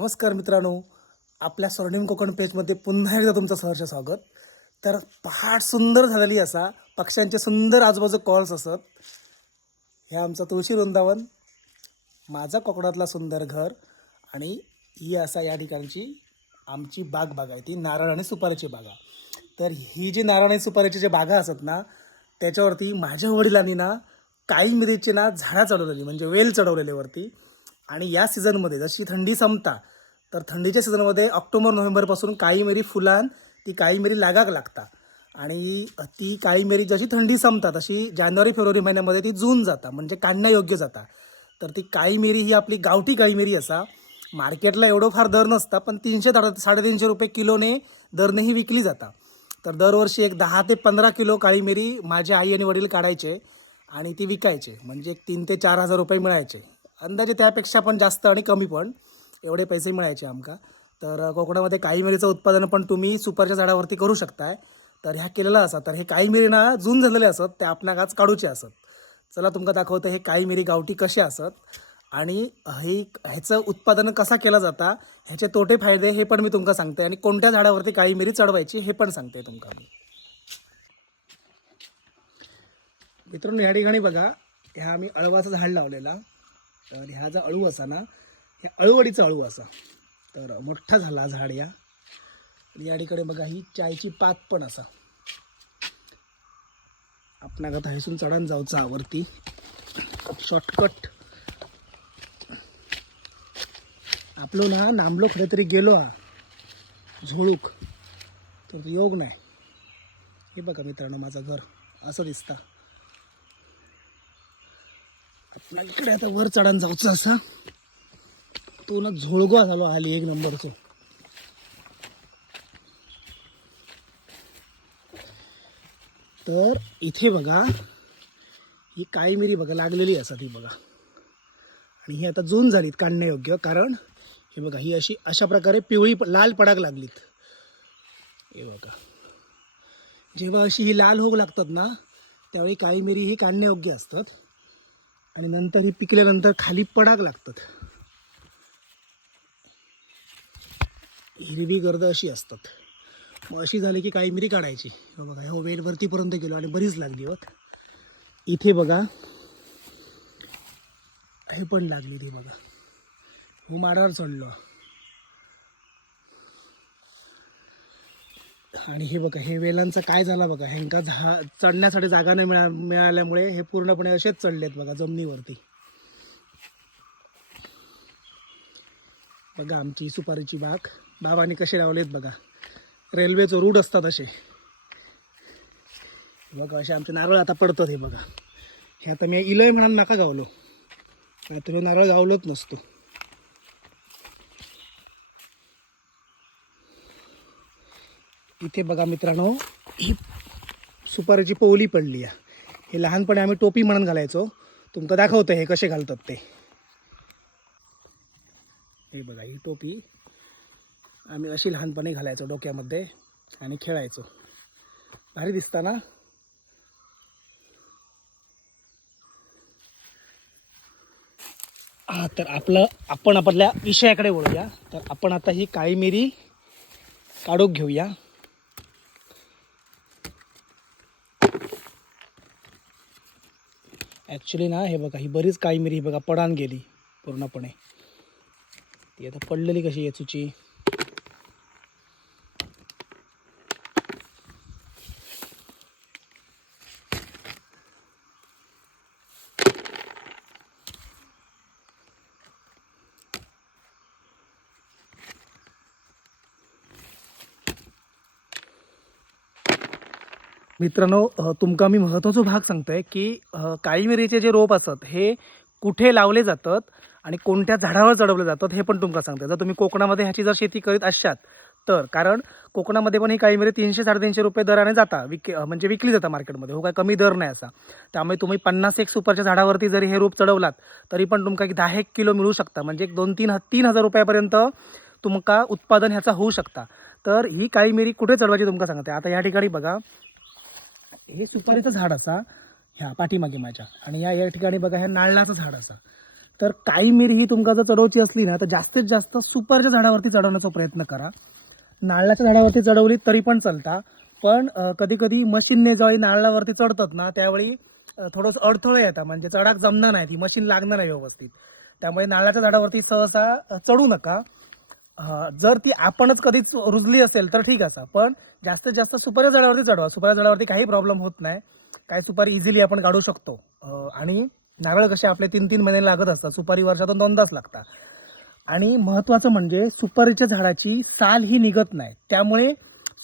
नमस्कार मित्रांनो. आपल्या स्वर्णिम कोकण पेजमध्ये पुन्हा एकदा तुमचं सहर्ष स्वागत. तर पहाट सुंदर झालेली असा पक्ष्यांचे सुंदर आजूबाजू कॉल्स असत. हे आमचं तुळशी वृंदावन माझा कोकणातला सुंदर घर आणि ही असा या ठिकाणची आमची बाग बागा आहे. ती नारळ आणि सुपारीची बागा तर ही जी नारळ आणि सुपारीची जे बागा असत ना त्याच्यावरती माझ्या वडिलांनी ना काळी मिरीची ना झाडं चढवलेली म्हणजे वेल चढवलेली वरती. आणि या सीझनमध्ये जशी थंडी संपता तर थंडीच्या सीझनमध्ये ऑक्टोबर नोव्हेंबरपासून काळी मिरी फुलान ती काळी मिरी लागाक लागता. आणि ती काळी मिरी जशी थंडी संपता तशी जानेवारी फेब्रुवारी महिन्यामध्ये ती जून जाता म्हणजे काढण्यायोग्य जाता. तर ती काळी मिरी ही आपली गावठी काळी मिरी असा. मार्केटला एवढं फार दर नसता पण तीनशे साडे साडेतीनशे रुपये किलोने दरने ही विकली जाता. तर दरवर्षी एक दहा ते पंधरा किलो काळी मिरी माझे आई आणि वडील काढायचे आणि ती विकायचे म्हणजे एक तीन ते चार हजार रुपये मिळायचे. अंदाजे त्यापेक्षा पण जास्त आणि कमी पण. एवढे पैसे मिळायचे आमका. तर कोकणामध्ये काळी मिरीचं उत्पादन पण तुम्ही सुपारच्या झाडावरती करू शकताय. तर ह्या केलेलं असा तर हे काळी मिरी ना जून झालेले असत. ते आपणाक आज काढूचे असत. चला तुमका दाखवतं हे काळी मिरी गावठी कसे असत. आणि हे ह्याचं उत्पादन कसा केलं जाता ह्याचे तोटे फायदे हे पण मी तुमका सांगते. आणि कोणत्या झाडावरती काळी मिरी चढवायची हे पण सांगते तुमका मी. मित्रांनो या ठिकाणी बघा ह्या आम्ही अळवाचं झाड लावलेला. तर ह्या जो अळू असा ना ह्या अळूवडीचा अळू असा. तर मोठा झाला झाड या. याडीकडे बघा ही चायची पात पण असा. आपणाक आता हैसून चढण जाऊचा आवरती. शॉर्टकट आपलो ना नांबलो खरे तरी गेलो हा. झोळूक. तर योग नाही. हे बघा मित्रांनो माझं घर असं दिसतं. इकडे आता वर चढान जाऊचं असा. तो ना झोळगो झालो आली एक नंबरचो. तर इथे बघा ही काळी मिरी बघा लागलेली असा ती बघा. आणि ही आता जून झालीत काढण्यायोग्य कारण हे बघा ही अशी अशा प्रकारे पिवळी लाल पडाक लागलीत. हे बघा. जेव्हा अशी ही लाल होऊ लागतात ना त्यावेळी काळी मिरी ही काढण्यायोग्य असतात. आणि नंतर ही पिकल्यानंतर खाली पडाक लागतात. हिरवी गर्द अशी असतात. मग अशी झाली की काही मिरी काढायची. बघा हो वेल वरतीपर्यंत गेलो आणि बरीच लागली होत. इथे बघा हे पण लागली ती बघा. हो माडावर चढलो. आणि हे बघा हे वेलांचं काय झालं बघा ह्यांका झा चढण्यासाठी जागा नाही मिळा मिळाल्यामुळे हे पूर्णपणे असेच चढलेत बघा जमिनीवरती. बघा आमची सुपारीची बाग. बाबांनी कसे लावलेत बघा. रेल्वेचं रूट असतात असे. बघा असे आमचे नारळ आता पडतात हे बघा. हे आता मी इलय म्हणाल नका गावलो. नाही तुम्ही नारळ गावलोच नसतो. इथे बघा मित्रांनो ही सुपारीची पोवली पडली आहे. हे लहानपणी आम्ही टोपी म्हणून घालायचो. तुमका दाखवतं हे कसे घालतात ते. हे बघा ही टोपी आम्ही अशी लहानपणी घालायचो डोक्यामध्ये आणि खेळायचो. भारी दिसता ना? हा तर आपलं आपण आपल्या विषयाकडे वळूया. तर आपण आता ही काळी मिरी काढूक घेऊया. ॲक्च्युली ना हे बघा ही बरीच काळी मिरी ही बघा पडान गेली पूर्णपणे. ती आता पडलेली कशी येचूची? मित्रांनो तुमका मी महत्त्वाचा भाग सांगतोय की काळी मिरीचे जे रोप असतात हे कुठे लावले जातात आणि कोणत्या झाडावर चढवले जातात हे पण तुमका सांगते जर तुम्ही कोकणामध्ये ह्याची जर शेती करीत असाल तर कारण कोकणामध्ये पण ही काळी मिरी तीनशे साडेतीनशे रुपये दराने जाता विक म्हणजे विकली जातात मार्केटमध्ये. हो काय कमी दर नाही असा. त्यामुळे तुम्ही पन्नास एक सुपरच्या झाडावरती जरी हे रोप चढवलात तरी पण तुमका एक दहा एक किलो मिळू शकता. म्हणजे एक दोन तीन तीन हजार रुपयापर्यंत तुमका उत्पादन ह्याचा होऊ शकता. तर ही काळी मिरी कुठे चढवायची तुमका सांगते आता या ठिकाणी बघा. हे सुपारीचं झाड असा ह्या पाठीमागे माझ्या. आणि या या ठिकाणी बघा ह्या नारळाचं झाड असा. तर काळी मिरी ही तुमका जर चढवची असली ना तर जास्तीत जास्त सुपारीच्या झाडावरती चढवण्याचा प्रयत्न करा. नारळाच्या झाडावरती चढवली तरी पण चालता पण कधी कधी मशीनने ज्यावेळी नारळावरती चढतात ना त्यावेळी थोडंसं अडथळे येतात. म्हणजे चढाक जमणार नाही ती मशीन लागणार नाही व्यवस्थित. त्यामुळे नारळाच्या झाडावरती सहसा चढू नका. जर ती आपणच कधीच रुजली असेल तर ठीक असा पण जास्तीत जास्त सुपारी झाडावरती चढवा. सुपारी झाडावरती काही प्रॉब्लेम होत नाही. काही सुपारी इझिली आपण काढू शकतो. आणि नारळ कसे आपले तीन तीन महिने लागत असतात. सुपारी वर्षातून दोनदाच लागतात. आणि महत्वाचं म्हणजे सुपारीच्या झाडाची साल ही निघत नाही. त्यामुळे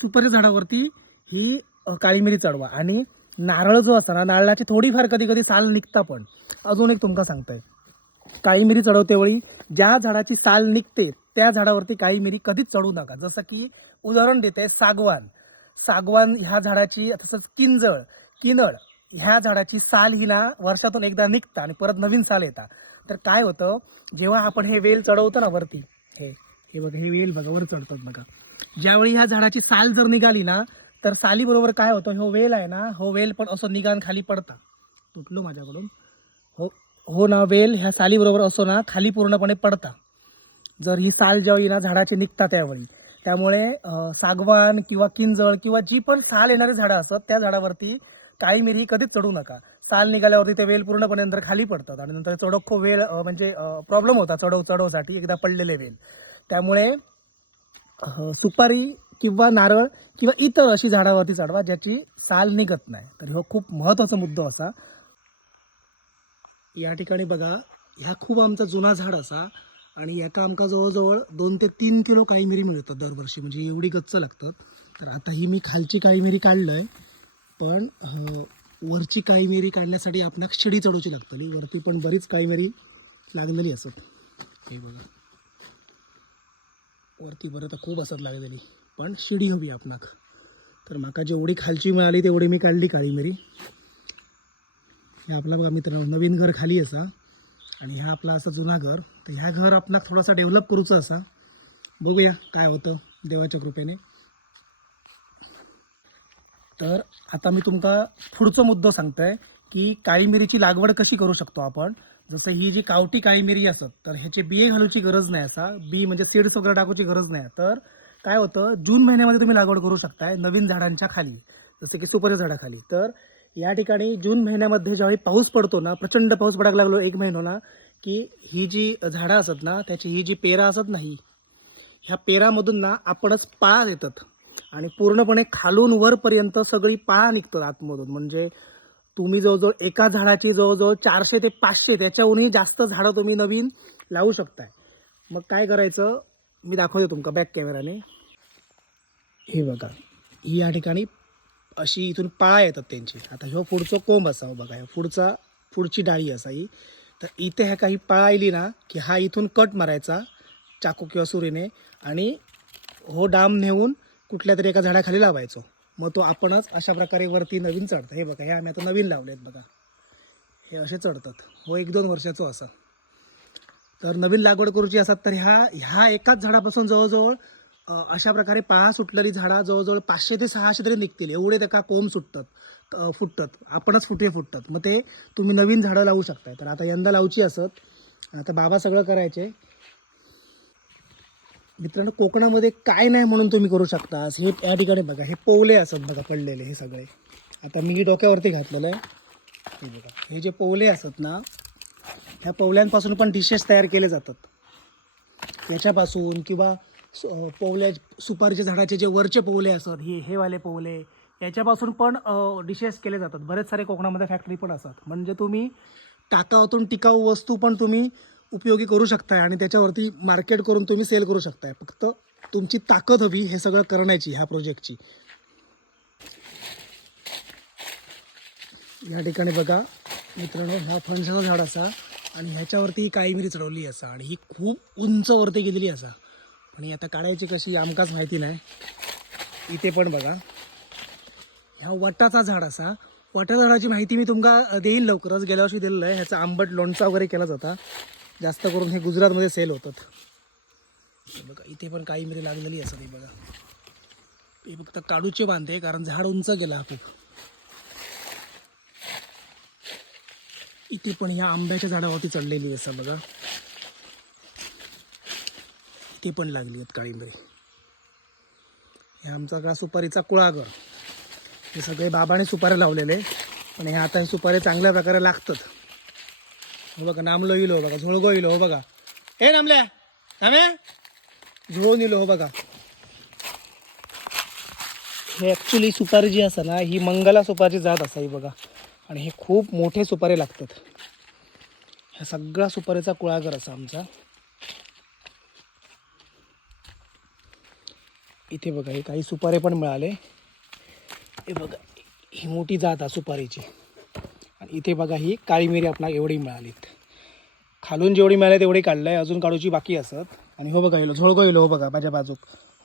सुपारी झाडावरती ही काळी मिरी चढवा. आणि नारळ जो असता ना नारळाची थोडीफार कधी कधी साल निघता पण. अजून एक तुमका सांगतोय. काळी मिरी चढवतेवेळी ज्या झाडाची साल निघते त्या झाडावरती काळी मिरी कधीच चढू नका. जसं की उदाहरण देते सागवान. सागवान ह्या झाडाची तसंच किंजळ किनळ ह्या झाडाची साल ही ना वर्षातून एकदा निघता आणि परत नवीन साल येतात. तर काय होतं? जेव्हा आपण हे वेल चढवतो ना वरती हे हे बघा हे वेल बघा वर चढतात बघा. ज्यावेळी ह्या झाडाची साल जर निघाली ना तर साली बरोबर काय होतं? हो वेल आहे ना हो वेल पण असं निघान खाली पडता. तुटलो माझ्याकडून. हो हो ना वेल ह्या साली बरोबर असो ना खाली पूर्णपणे पडता. जर ही साल ज्यावेळी ना झाडाची निघता त्यावेळी. त्यामुळे सागवान किंवा किंजळ किंवा जी पण साल येणारी झाडं असतात त्या झाडावरती काळी मिरी कधीच चढू नका. साल निघाल्यावरती ते वेल पूर्णपणे नंतर खाली पडतात आणि नंतर चढोखो वेल म्हणजे प्रॉब्लेम होता चढव चढवसाठी एकदा पडलेले वेल. त्यामुळे सुपारी किंवा नारळ किंवा इतर अशी झाडावरती चढवा ज्याची साल निघत नाही. तर हो खूप महत्त्वाचा मुद्दा असा. या ठिकाणी बघा ह्या खूप आमचा जुना झाड असा. आणि याका आमका जवळजवळ दोन ते तीन किलो काळी मिरी मिळतात दरवर्षी. म्हणजे एवढी गच्च लागतात. तर आता ही मी खालची काळी मिरी काढलंय पण वरची काळी मिरी काढण्यासाठी आपणाक शिडी चढूची लागतली. वरती पण बरीच काळी मिरी लागलेली असत हे बघा. वरती बरं तर खूप असत लागलेली. पण शिडी हवी आपणाक. तर माका जेवढी खालची मिळाली तेवढी मी काढली काळी मिरी हे आपला बघा मित्रांनो नवीन घर खाली असा. आणि ह्या आपला असं जुना घर. तर ह्या घर आपणा थोडासा डेव्हलप करूचा असा. बघूया काय होतं देवाच्या कृपेने. तर आता मी तुमका पुढचा मुद्दा सांगतोय की काळी मिरीची लागवड कशी करू शकतो आपण. जसं ही जी कावटी काळी मिरी असत तर ह्याचे बिये घालूची गरज नाही असा. बी म्हणजे सीड्स वगैरे टाकूची गरज नाही. तर काय होतं जून महिन्यामध्ये तुम्ही लागवड करू शकताय नवीन झाडांच्या खाली. जसं की सुपारी झाडाखाली. तर या ठिकाणी जून महिन्यामध्ये ज्यावेळी पाऊस पडतो ना प्रचंड पाऊस पडायला लागलो एक महिना ना की ही जी झाडं असत ना त्याची ही जी पेरा असत नाही ह्या पेरामधून ना आपणच पाळा येतात. आणि पूर्णपणे खालून वरपर्यंत सगळी पाळा निघतात आतमधून. म्हणजे तुम्ही जवळजवळ एका झाडाची जवळजवळ चारशे ते पाचशे त्याच्याहूनही जास्त झाडं तुम्ही नवीन लावू शकताय. मग काय करायचं? मी दाखवतो तुमका बॅक कॅमेराने हे बघा ही या ठिकाणी अशी इथून पाळा येतात त्यांची. आता ह्यो पुढचं कोंब असा हो बघा पुढचा पुढची डाळी असा ही तर इथे ह्या काही पाळा येली ना की हा इथून कट मारायचा चाकू किंवा सुरीने आणि हो डाम नेऊन कुठल्या तरी एका झाडाखाली लावायचो. मग तो आपणच अशा प्रकारे वरती नवीन चढतं. हे बघा हे आम्ही आता नवीन लावलेत बघा. हे असे चढतात. हो एक दोन वर्षाचो असा. तर नवीन लागवड करूची असतात तर ह्या ह्या एकाच झाडापासून जवळजवळ अशा प्रकारे पाहा सुटलेली झाडा जवळजवळ पाचशे ते सहाशे तरी निघतील. एवढे त्या कोंब सुटतात फुटतात. आपणच फुटे फुटतात. मग ते तुम्ही नवीन झाडं लावू शकताय. तर आता यंदा लावची असत. आता बाबा सगळं करायचे. मित्रांनो कोकणामध्ये काय नाही म्हणून तुम्ही करू शकता. हे या ठिकाणी बघा. हे पोवले असत बघा पडलेले हे सगळे. आता मी डोक्यावरती घातलेलं आहे. हे बघा. हे जे पोवले असत ना ह्या पोवल्यांपासून पण डिशेस तयार केले जातात. याच्यापासून किंवा पोवल्या सुपारीच्या झाडाचे जे वरचे पोवले असतात हे हे वाले पोवले याच्यापासून पण डिशेस केले जातात. बरेच सारे कोकणामध्ये फॅक्टरी पण असतात. म्हणजे तुम्ही टाकावातून टिकाऊ वस्तू पण तुम्ही उपयोगी करू शकताय आणि त्याच्यावरती मार्केट करून तुम्ही सेल करू शकताय. फक्त तुमची ताकद हवी हे सगळं करण्याची ह्या प्रोजेक्टची या ठिकाणी बघा मित्रांनो ह्या फणसाचा झाड असा आणि ह्याच्यावरती काळी मिरी चढवली असा आणि ही खूप उंचवरती गेलेली असा. आणि आता काढायची कशी आमकाच माहिती नाही. इथे पण बघा. ह्या वटाचा झाड असा. वटा झाडाची माहिती मी तुमका देईल लवकरच. गेल्या वर्षी दिलेलं आहे. ह्याचा आंबट लोणचा वगैरे केला जाता. जास्त करून हे गुजरातमध्ये सेल होतात. हे बघा इथे पण काही मिरी लागलेली असत ते बघा. हे फक्त काढूचे बांधते कारण झाड उंच गेला खूप. इथे पण ह्या आंब्याच्या झाडावरती चढलेली असं बघा. ती पण लागली आहेत काळिंबरी. हे आमचा का सुपारीचा कुळागर हे सगळे बाबाने सुपाऱ्या लावलेले पण हे आता हे सुपारे चांगल्या प्रकारे लागतात. हो बघा नामलो येईल हो बघा झोळगो हो येईल हो बघा. हे नामल्या नाम्या? झोळून इलो हो बघा. हे ॲक्च्युली सुपारी जी असा ना ही मंगला सुपारीची जात असा ही बघा. आणि हे खूप मोठे सुपारे लागतात. ह्या सगळा सुपारीचा कुळागर असा आमचा. इथे बघा हे काही सुपारे पण मिळाले. हे बघा ही मोठी जात आहे सुपारीची. आणि इथे बघा ही काळी मिरी आपणा एवढी मिळालीत. खालून जेवढी मिळाली तेवढी काढलं आहे अजून काढूची बाकी असत. आणि हो बघा येलो झोळगो येलो हो बघा माझ्या बाजूक.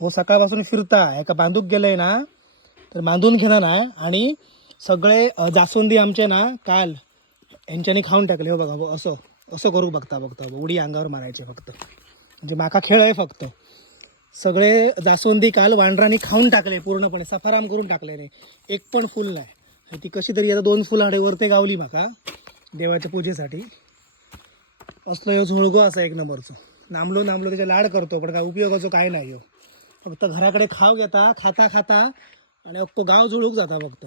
हो सकाळपासून फिरता एका बांधूक गेलंय ना तर बांधून घेणार ना आणि सगळे जास्वंदी आमचे ना काल यांच्यानी खाऊन टाकले हो बघा हो, असं असं करू बघता बघता उडी अंगावर मारायचे फक्त. म्हणजे माका खेळ आहे फक्त. सगळे जास्वंदी काल वांढरांनी खाऊन टाकले पूर्णपणे सफाराम करून टाकले नाही एक पण फुल नाही. ती कशी तरी आता दोन फुल हाडे वरते गावली माका देवाच्या पूजेसाठी. असलो ह्यो झोळगो असा एक नंबरचो. नामलो नामलो त्याच्या लाड करतो पण काय उपयोगाचो काय नाही हो. फक्त घराकडे खाव घेता खाता खाता आणि अख्खो गाव झुळूक जाता फक्त.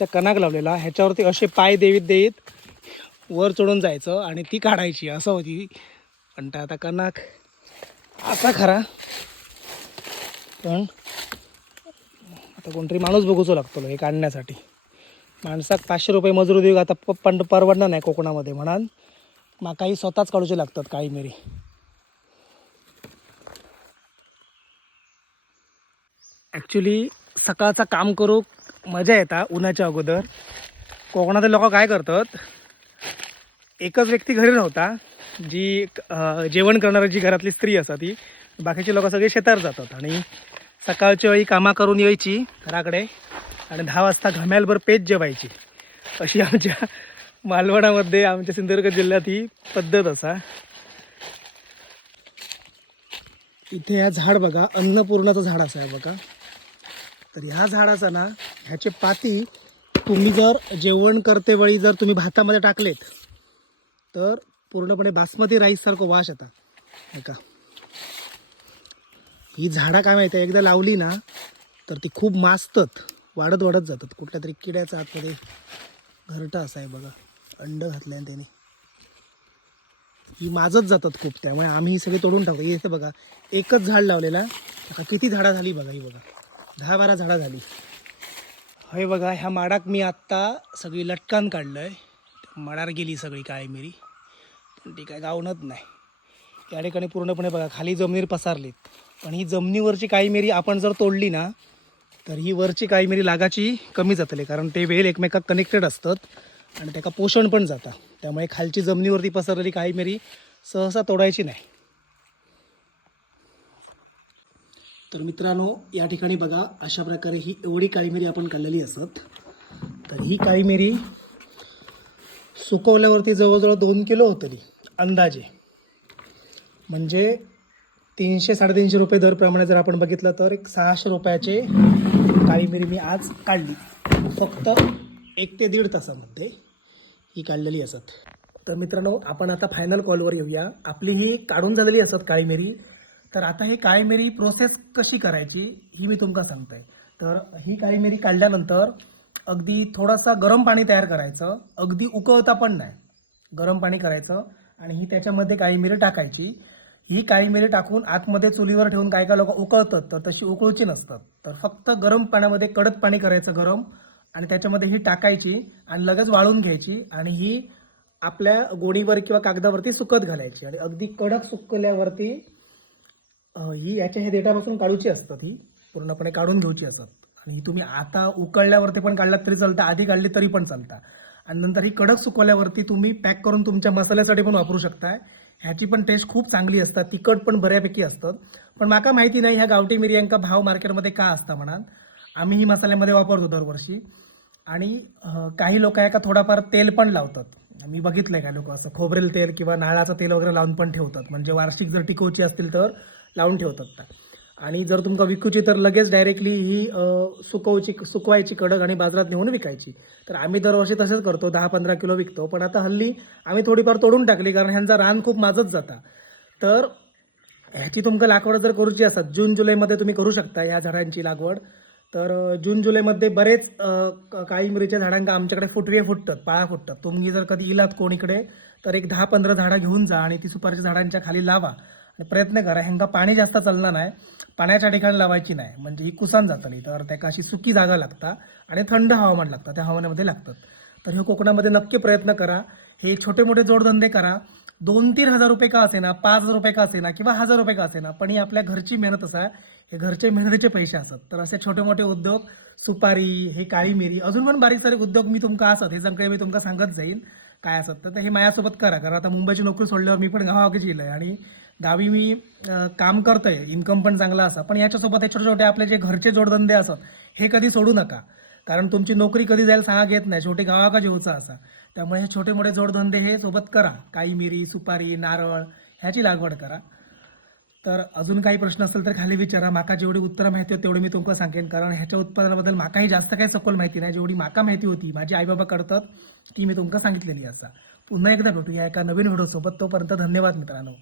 आमच्या कणाक लावलेला ह्याच्यावरती असे पाय देवीत देत वर चढून जायचं आणि ती काढायची असं होती. पण त्या आता कणाक असा खरा. पण आता कोणतरी माणूस बघूचो लागतो हे काढण्यासाठी माणसाक पाचशे रुपये मजुरी देऊ आता प- पण परवडणार नाही कोकणामध्ये म्हणाल माकाही स्वतःच काढूचे लागतात काही मेरी. ॲक्च्युली सकाळचा काम करू मजा येता उन्हाच्या अगोदर. कोकणातील लोक काय करतात एकच व्यक्ती घरी नव्हता जी जेवण करणारी जी घरातली स्त्री असा ती बाकीचे लोक सगळे शेतात जातात आणि सकाळच्या वेळी कामा करून यायची घराकडे आणि दहा वाजता घम्यालभर पेज जेवायची. अशी आमच्या मालवणामध्ये आमच्या सिंधुदुर्ग जिल्ह्यात ही पद्धत असा. इथे हा झाड बघा अन्नपूर्णाचं झाड असं आहे बघा. तर ह्या झाडाचा ना ह्याचे पाती तुम्ही जर जेवण करते वेळी जर तुम्ही भातामध्ये टाकलेत तर पूर्णपणे बासमती राईससारखं वास येता हे का? ही झाडं काय माहिती आहे? एकदा लावली ना तर ती खूप माजतात वाढत वाढत जातात. कुठल्या तरी किड्याचा आतमध्ये घरटा असा आहे बघा. अंड घातल्याने त्याने. ही माजत जातात खूप त्यामुळे आम्ही ही सगळी तोडून टाकतो. इथे बघा एकच झाड लावलेला. किती झाडं झाली बघा ही बघा. दहा बारा झाडं झाली. हे बघा ह्या माडाक मी आत्ता सगळी लटकान काढलं आहे माडार गेली सगळी काळी मिरी पण ती काय गावणत नाही. त्या ठिकाणी पूर्णपणे बघा खाली जमिनीवर पसारलीत. पण ही जमिनीवरची काळी मिरी आपण जर तोडली ना तर ही वरची काळी मिरी लागाची कमी जातले. कारण ते वेल एकमेकात कनेक्टेड असतात आणि त्याका पोषण पण जाता. त्यामुळे खालची जमिनीवरती पसरलेली काळी मिरी सहसा तोडायची नाही. तर मित्रांनो या ठिकाणी बघा अशा प्रकारे ही एवढी काळी मिरी आपण काढलेली असत. तर ही काळी मिरी सुकवल्यावरती जवळजवळ दोन किलो होतली अंदाजे. म्हणजे तीनशे साडेतीनशे रुपये दरप्रमाणे जर आपण बघितलं तर एक सहाशे रुपयाचे काळी मिरी मी आज काढली. फक्त एक ते दीड तासामध्ये ही काढलेली असत. तर मित्रांनो आपण आता फायनल कॉलवर येऊया. आपली ही काढून झालेली असत काळी मिरी तर आता ही काळी मिरी प्रोसेस कशी करायची ही मी तुमका सांगतोय. तर ही काळी मिरी काढल्यानंतर अगदी थोडासा गरम पाणी तयार करायचं. अगदी उकळता पण नाही. गरम पाणी करायचं आणि ही त्याच्यामध्ये काळी मिरी टाकायची. ही काळी मिरी टाकून आतमध्ये चुलीवर ठेवून काय काय लोक उकळतात तर तशी उकळूची नसतात. तर फक्त गरम पाण्यामध्ये कडक पाणी करायचं गरम आणि त्याच्यामध्ये ही टाकायची आणि लगेच वाळून घ्यायची आणि ही आपल्या गोडीवर किंवा कागदावरती सुकत घालायची आणि अगदी कडक सुकल्यावरती ही याच्या ह्या देठापासून काढूची असतात ही. पूर्णपणे काढून घेऊची असतात. आणि ही तुम्ही आता उकळल्यावरती पण काढलात तरी चालतं आधी काढली तरी पण चालतं. आणि नंतर ही कडक सुकवल्यावरती तुम्ही पॅक करून तुमच्या मसाल्यासाठी पण वापरू शकताय. ह्याची पण टेस्ट खूप चांगली असतात. तिखट पण बऱ्यापैकी असतात. पण माका माहिती नाही ह्या गावठी मिर्यांका भाव मार्केटमध्ये का असता म्हणा आम्ही ही मसाल्यामध्ये वापरतो दरवर्षी. आणि काही लोक आहे का थोडाफार तेल पण लावतात. मी बघितलंय काही लोक असं खोबरेल तेल किंवा नारळाचं तेल वगैरे लावून पण ठेवतात. म्हणजे वार्षिक जर टिकवची असतील तर लावून ठेवतात त्या. आणि जर तुमका विकूची तर लगेच डायरेक्टली ही सुकवची सुकवायची कडक आणि बाजारात नेऊन विकायची. तर आम्ही दरवर्षी तसंच करतो दहा पंधरा किलो विकतो. पण आता हल्ली आम्ही थोडीफार तोडून टाकली कारण ह्यांचा रान खूप माजत जाता. तर ह्याची तुमका लागवड जर करूची असतात जून जुलैमध्ये तुम्ही करू शकता या झाडांची लागवड. तर जून जुलैमध्ये बरेच काळी मिरीच्या झाडांका आमच्याकडे फुटवे फुटतात पाळा फुटतात. तुम्ही जर कधी इलात कोणीकडे तर एक दहा पंधरा झाडं घेऊन जा आणि ती सुपारीच्या झाडांच्या खाली लावा. प्रयत्न करा. ह्यांना पाणी जास्त चालणार नाही. पाण्याच्या ठिकाणी लावायची नाही. म्हणजे ही कुसान जातली तर त्याका अशी सुकी जागा लागता आणि थंड हवामान लागतं. त्या हवामानामध्ये लागतात. तर हे कोकणामध्ये नक्की प्रयत्न करा. हे छोटे मोठे जोडधंदे करा. दोन तीन हजार रुपये का असेना पाच हजार रुपये का असेना किंवा हजार रुपये का असेना पण ही आपल्या घरची मेहनत असा. हे घरचे मेहनतीचे पैसे असतात. तर असे छोटे मोठे उद्योग सुपारी हे काळी मिरी अजून पण बारीक सारे उद्योग मी तुमका असत. हे सगळे मी तुमका सांगत जाईन. काय असत. तर हे माझ्यासोबत करा. कारण आता मुंबईची नोकरी सोडल्यावर मी पण गावाकडे गेलोय आणि गावी मी काम करतोय. इन्कम पण चांगला असा. पण याच्यासोबत हे छोटे छोटे आपले जे घरचे जोडधंदे असतात हे कधी सोडू नका. कारण तुमची नोकरी कधी जाईल सहा घेत नाही. शेवटी गावाका जेवचा असा. त्यामुळे हे छोटे मोठे जोडधंदे हे सोबत करा. काही मिरी सुपारी नारळ ह्याची लागवड करा. तर अजून काही प्रश्न असेल तर खाली विचारा. माका जेवढी उत्तरं माहिती आहेत तेवढी मी तुमका सांगेन. कारण ह्याच्या उत्पादनाबद्दल माकाही जास्त काही सखोल माहिती नाही. जेवढी माका माहिती होती माझी आई बाबा करतात ती मी तुमका सांगितलेली असा पुन्हा एकदा भेटूया एका नवीन व्हिडिओ सोबत तोपर्यंत धन्यवाद मित्रांनो.